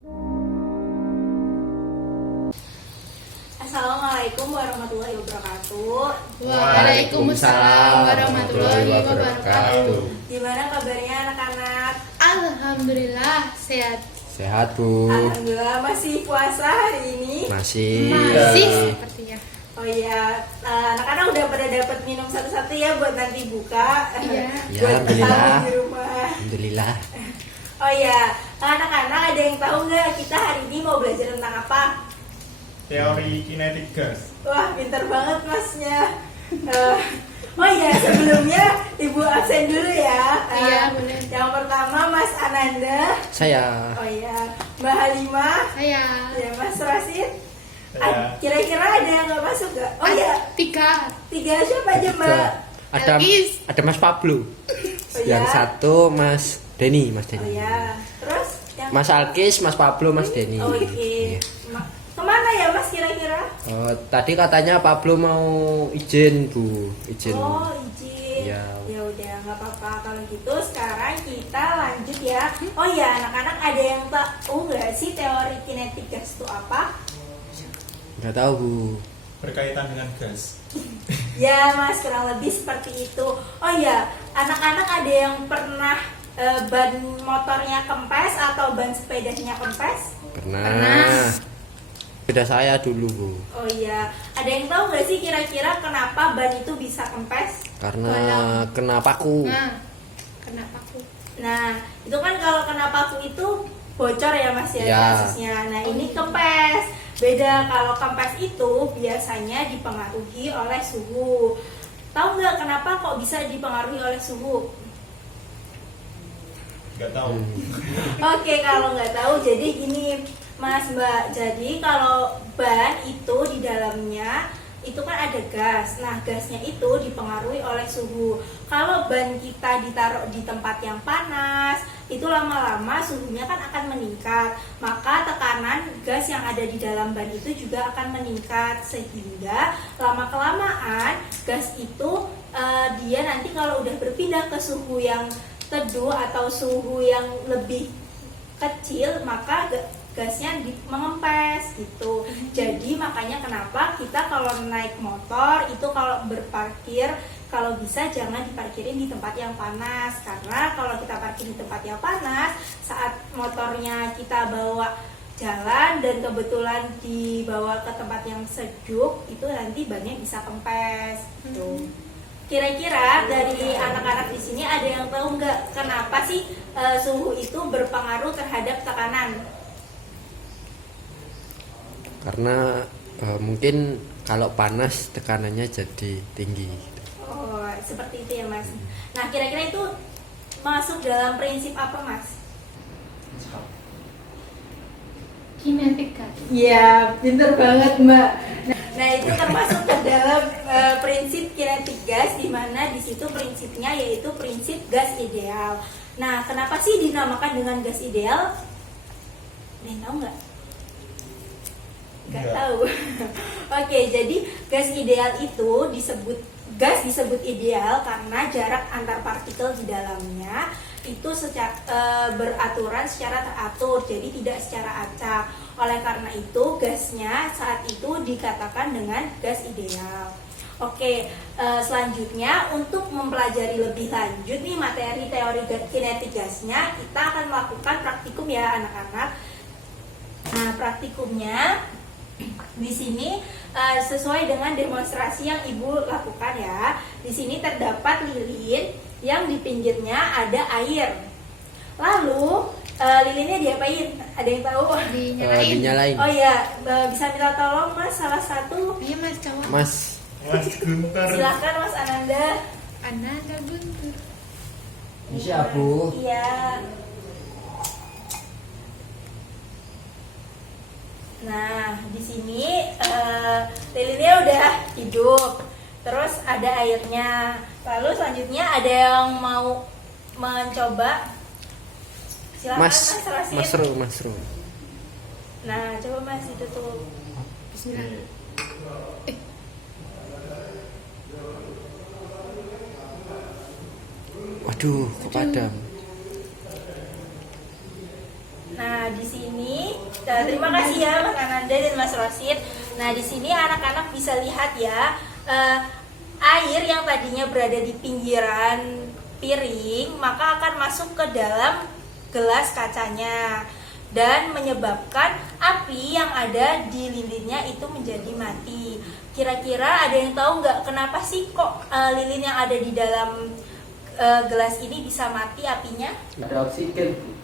Assalamualaikum warahmatullahi wabarakatuh. Waalaikumsalam warahmatullahi wabarakatuh. Gimana kabarnya anak-anak? Alhamdulillah sehat. Sehat, Bu. Alhamdulillah masih puasa hari ini. Masih. Sepertinya. Oh iya, anak-anak udah pada dapat minum satu-satu ya buat nanti buka. Iya. Ya, Buat alhamdulillah. tamu di rumah. Alhamdulillah. Oh iya, anak-anak ada yang tahu nggak kita hari ini mau belajar tentang apa? Teori kinetik gas. Wah, pintar banget masnya. Oh iya, sebelumnya Ibu absen dulu ya. Iya, boleh. Yang pertama Mas Ananda. Saya Oh iya, Mbak Halimah. Saya Ya, Mas Rasid. Saya. Kira-kira ada yang nggak masuk nggak? Oh iya, tiga. tiga siapa aja Mbak? juga. Ada Elvis. ada Mas Pablo. Oh Yang iya. satu Mas Denny, Mas Oh Denny. iya, terus yang Mas Alkis, Mas Pablo, Mas Denny. Oh oke. Iya. Kemana ya Mas kira-kira? Oh, tadi katanya Pablo mau izin, Bu. Izin. Oh izin. Iya. Ya udah nggak apa-apa kalau gitu. Sekarang kita lanjut ya. Oh iya anak-anak ada yang tahu nggak sih teori kinetik gas itu apa? Nggak tahu, Bu. Berkaitan dengan gas. Ya Mas kurang lebih seperti itu. Oh iya anak-anak ada yang pernah ban motornya kempes atau ban sepedanya kempes? Pernah. Beda saya dulu, Bu. Oh iya, ada yang tahu nggak sih kira-kira kenapa ban itu bisa kempes? Karena kena paku. Nah, kenapa aku? Nah, itu kan kalau kena paku itu bocor ya Mas ya Ya. kasusnya. Nah, ini kempes. Beda kalau kempes itu biasanya dipengaruhi oleh suhu. Tahu nggak kenapa kok bisa dipengaruhi oleh suhu? Nggak tahu. Oke, kalau nggak tahu jadi gini Mas Mbak. Jadi kalau ban itu di dalamnya itu kan ada gas. Nah, gasnya itu dipengaruhi oleh suhu. Kalau ban kita ditaruh di tempat yang panas, itu lama-lama suhunya kan akan meningkat. Maka tekanan gas yang ada di dalam ban itu juga akan meningkat sehingga lama-kelamaan gas itu dia nanti kalau udah berpindah ke suhu yang teduh atau suhu yang lebih kecil, maka gasnya mengempes gitu. Jadi makanya kenapa kita kalau naik motor itu kalau berparkir kalau bisa jangan diparkirin di tempat yang panas, karena kalau kita parkir di tempat yang panas saat motornya kita bawa jalan dan kebetulan dibawa ke tempat yang sejuk itu nanti bannya bisa kempes gitu. Kira-kira dari anak-anak di sini ada yang tahu nggak kenapa sih suhu itu berpengaruh terhadap tekanan? Karena mungkin kalau panas tekanannya jadi tinggi. Oh, seperti itu ya Mas. Nah, kira-kira itu masuk dalam prinsip apa Mas? Kinetik gas. Iya, pinter banget Mbak. Nah, itu termasuk ke dalam prinsip kinetik gas, di mana di situ prinsipnya yaitu prinsip gas ideal. Nah, kenapa sih dinamakan dengan gas ideal? Ada yang tahu nggak? Nggak Nggak. tahu. Oke, jadi gas ideal itu disebut ideal karena jarak antar partikel di dalamnya itu beraturan secara teratur, jadi tidak secara acak. Oleh karena itu gasnya saat itu dikatakan dengan gas ideal. Oke, selanjutnya untuk mempelajari lebih lanjut nih materi teori kinetik gasnya, kita akan melakukan praktikum ya anak-anak. Nah, praktikumnya di sini sesuai dengan demonstrasi yang Ibu lakukan ya. Di sini terdapat lilin yang di pinggirnya ada air. Lalu lilinnya diapain? Ada yang tahu? Dinyalain. Dinyalain. Oh iya, bisa minta tolong Mas salah satu. Ayo Mas cowok. Mas, Mas Gunter. Silakan Mas Ananda. Ananda Guntur. bisa, Bu. Iya. Nah, di sini lilinnya udah hidup. Terus ada airnya. Lalu selanjutnya ada yang mau mencoba? Silakan Mas Rasid. Mas Ru. Nah, coba Mas itu tuh. Bismillah. Waduh, kok padam. Nah, di sini terima kasih ya Mas Ananda dan Mas Rosid. Nah, di sini anak-anak bisa lihat ya, air yang tadinya berada di pinggiran piring maka akan masuk ke dalam gelas kacanya dan menyebabkan api yang ada di lilinnya itu menjadi mati. Kira-kira ada yang tahu nggak kenapa sih kok lilin yang ada di dalam gelas ini bisa mati apinya? Ada oksigen.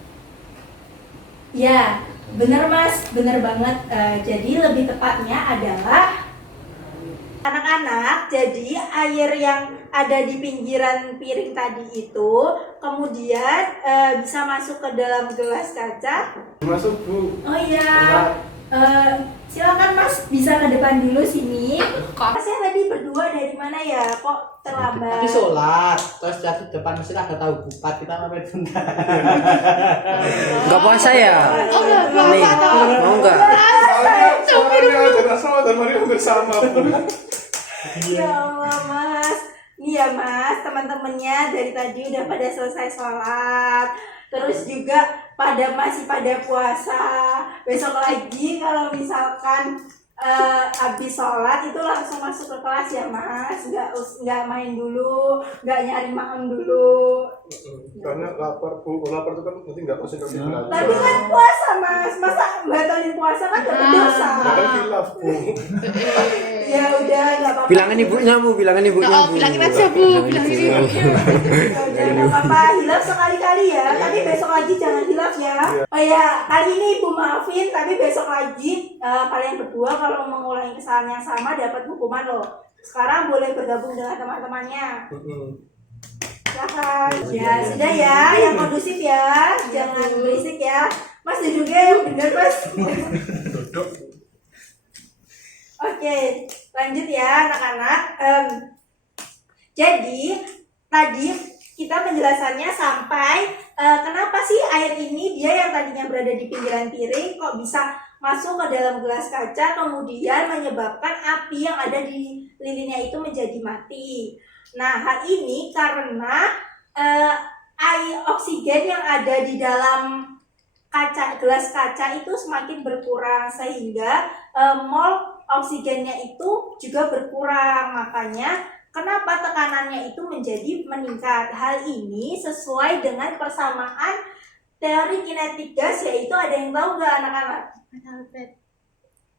Ya, benar Mas, benar banget. Jadi lebih tepatnya adalah anak-anak, jadi air yang ada di pinggiran piring tadi itu kemudian bisa masuk ke dalam gelas kaca. Masuk Bu. Oh iya, silakan Mas, bisa ke depan dulu sini. Masnya tadi berdua dari mana ya? Kok terlambat? Tadi sholat, terus jatuh depan masjid ada tahu bupat kita sampai bentar. Enggak puasa ya? Oh, enggak Nih, puasa. mau enggak? Orangnya aja sama dan mari hampir sama Bu. Ya Allah Mas, nih ya Mas, teman-temannya dari tadi udah pada selesai sholat, terus juga masih pada puasa. Besok lagi kalau misalkan habis sholat itu langsung masuk ke kelas ya Mas, nggak main dulu, nggak nyari makan dulu. Karena lapar Bu, kalau lapar itu kan nanti nggak masih nggak belajar. Tapi kan puasa Mas, masa batalin puasa kan dapat dosa. Kadang hilaf Bu. Ya udah nggak apa-apa. Bilangin ibunya Bu, bilangin ibunya Oh, Bu. bilangin aja Bu, bilangin ibunya. Ya udah nggak apa-apa, hilaf sekali-kali ya, tapi besok lagi jangan hilaf ya. Oh ya, kali ini Ibu maafin, tapi besok lagi kalian berdua kalau mengulangi kesalahan yang sama dapat hukuman loh. Sekarang boleh bergabung dengan teman-temannya. Silahkan. Ya sudah ya, yang kondusif ya, jangan berisik ya. Mas duduknya yang bener Mas. Duduk. Oke, lanjut ya anak-anak. Jadi tadi kita penjelasannya sampai kenapa sih air ini dia yang tadinya berada di pinggiran piring kok bisa masuk ke dalam gelas kaca kemudian menyebabkan api yang ada di lilinnya itu menjadi mati. Nah, hal ini karena air oksigen yang ada di dalam gelas kaca itu semakin berkurang sehingga mol oksigennya itu juga berkurang. Makanya kenapa tekanannya itu menjadi meningkat. Hal ini sesuai dengan persamaan teori kinetik gas, yaitu ada yang tahu nggak anak-anak?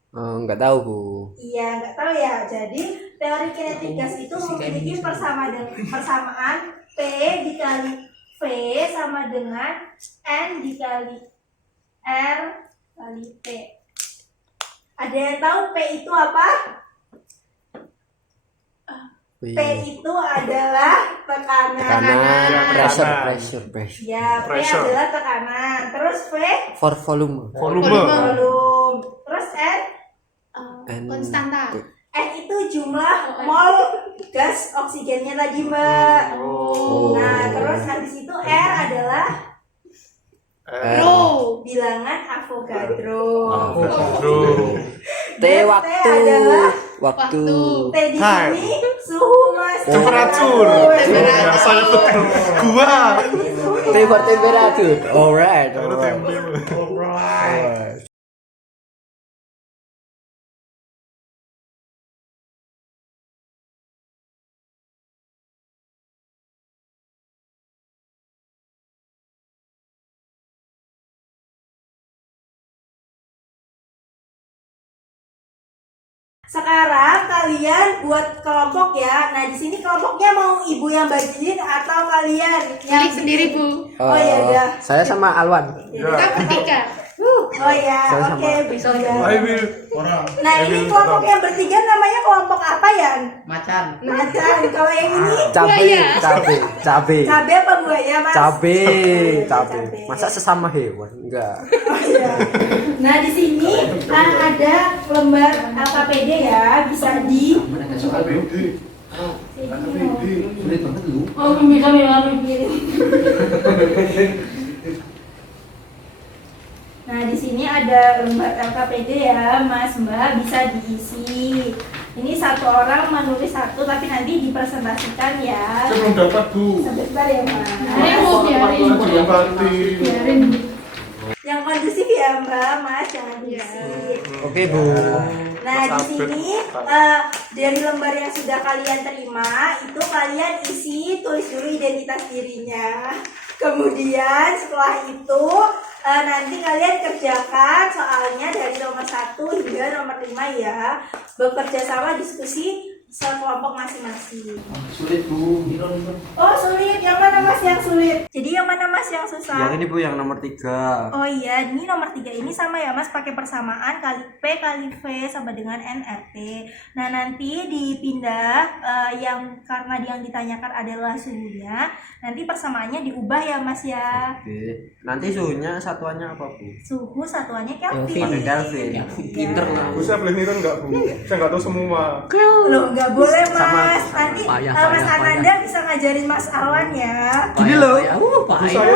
Enggak tahu Bu. Iya, nggak tahu ya. Jadi teori kinetik gas itu memiliki persamaan P dikali V sama dengan N dikali R kali T. Ada yang tahu P itu apa? P itu adalah tekanan. Pressure. Ya, P Pressure. adalah tekanan. Terus V For volume. volume. Terus N Konstanta. N itu jumlah mol gas oksigennya tadi Mbak. Nah, terus habis itu R adalah Rho. bilangan Avogadro. T Dan waktu. T adalah Waktu. T di sini suhu Mas. Temperatur. Temperatur. Saya betul. Gua. T for temperature. Alright. Sekarang kalian buat kelompok ya. Nah, di sini kelompoknya mau ibu yang bagiin atau kalian yang Pilih sendiri Bu. Oh ya udah. Saya sama Alwan. Kita bertiga. Oh ya, Saya oke. Bisa ya. Orang. Nah, ini kelompok yang bertiga namanya kelompok apa ya? Macan. Macan. Kalau yang ini Cabe. cabe apa buaya, Mas? Cabe. Cabe. Masa sesama hewan? Enggak. Oh, iya. Nah, di sini ada lembar LKPD ya, bisa di Sulit banget lu. Oh, bisa memang mikirin. Nah, di sini ada lembar LKPD ya, Mas Mbak, bisa diisi. Ini satu orang menulis satu, tapi nanti dipresentasikan ya. Saya belum dapat Bu. Sebentar ya, Mas. Biarin Bu, biarin. Diapatin. Biarin. Yang kondusif ya Mbak, Mas, jangan Iya. berisik. Oke, Bu. Nah, di sini dari lembar yang sudah kalian terima, itu kalian isi, tulis dulu identitas dirinya. Kemudian setelah itu nanti kalian kerjakan soalnya dari nomor 1 hingga nomor 5 ya. Bekerja sama diskusi sekelompok masing-masing. Sulit Bu. Oh sulit, yang mana Mas yang sulit? Jadi yang mana Mas yang susah? Yang ini Bu, yang nomor 3. Oh iya, ini nomor 3 ini sama ya Mas, pakai persamaan kali P kali V sama dengan NRT. Nah nanti dipindah yang karena yang ditanyakan adalah suhunya, nanti persamaannya diubah ya Mas ya. Oke. Nanti suhunya satuannya apa, Bu? Suhu satuannya Kelvin. Pakai Kelvin. Pinter lah. Bu, saya boleh niru nggak Bu? Saya nggak tahu semua. Loh nggak boleh Sama- Mas, nanti payah, Mas payah, Ananda bisa ngajarin Mas Alwan ya. Gini loh. Bu, saya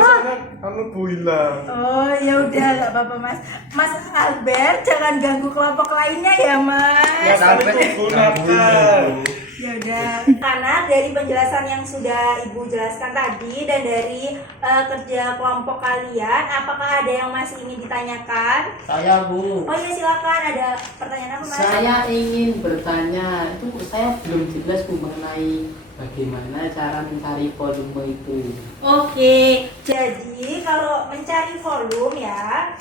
soalnya Bu hilang. Oh ya udah nggak apa-apa Mas. Mas Albert jangan ganggu kelompok lainnya ya Mas. Ya kan itu gunakan. Ya udah. Karena dari penjelasan yang sudah Ibu jelaskan tadi dan dari kerja kelompok kalian, apakah ada yang masih ingin ditanyakan? Saya Bu. Oh iya silakan, ada pertanyaan apa Mas? Saya ingin bertanya, itu saya belum jelas Bu mengenai bagaimana cara mencari volume itu. Oke, jadi kalau mencari volume ya,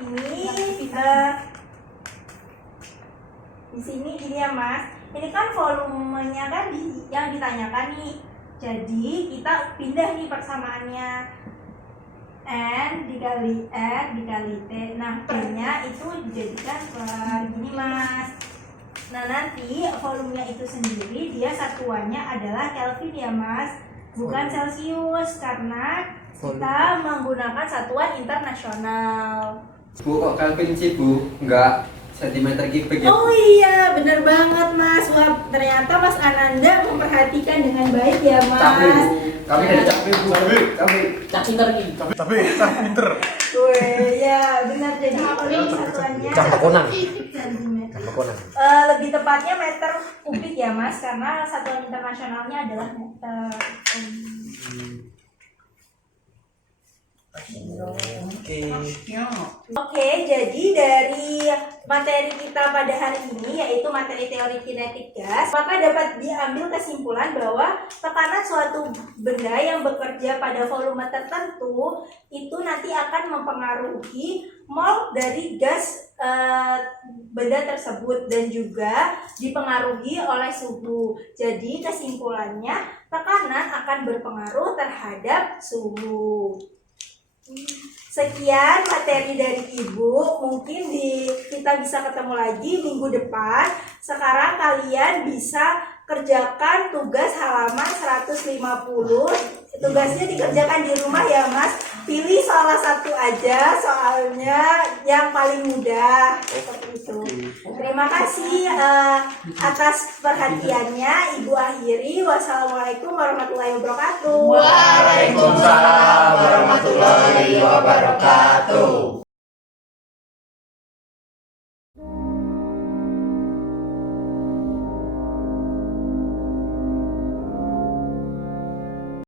ini di sini gini ya Mas. Ini kan volumenya kan yang ditanyakan nih. Jadi kita pindah nih persamaannya. N dikali R dikali T. Nah, T-nya itu dijadikan gini Mas. Nah, nanti volumenya itu sendiri dia satuannya adalah Kelvin ya Mas, bukan Celcius karena kita menggunakan satuan internasional. Bu, kok Kelvin sih, Bu? Enggak sentimeter kubik ya? Oh iya, bener banget Mas. Wah, ternyata Mas Ananda memperhatikan dengan baik ya Mas. Capek, Bu. Kami dari capek, Bu. Kami. Cak pinter nih. Tapi cah pinter. Wih, ya benar. Jadi ini satuannya Cak pekonan. sentimeter. Pekonan. Lebih tepatnya meter kubik ya Mas, karena satuan internasionalnya adalah meter. Oke, jadi dari materi kita pada hari ini yaitu materi teori kinetik gas, maka dapat diambil kesimpulan bahwa tekanan suatu benda yang bekerja pada volume tertentu itu nanti akan mempengaruhi mol dari gas benda tersebut dan juga dipengaruhi oleh suhu. Jadi kesimpulannya tekanan akan berpengaruh terhadap suhu. Sekian materi dari Ibu, mungkin kita bisa ketemu lagi minggu depan. Sekarang kalian bisa kerjakan tugas halaman 150. Tugasnya dikerjakan di rumah ya Mas. Pilih salah satu aja soalnya yang paling mudah. Seperti itu. Terima kasih atas perhatiannya. Ibu akhiri. Wassalamualaikum warahmatullahi wabarakatuh. Waalaikumsalam warahmatullahi wabarakatuh.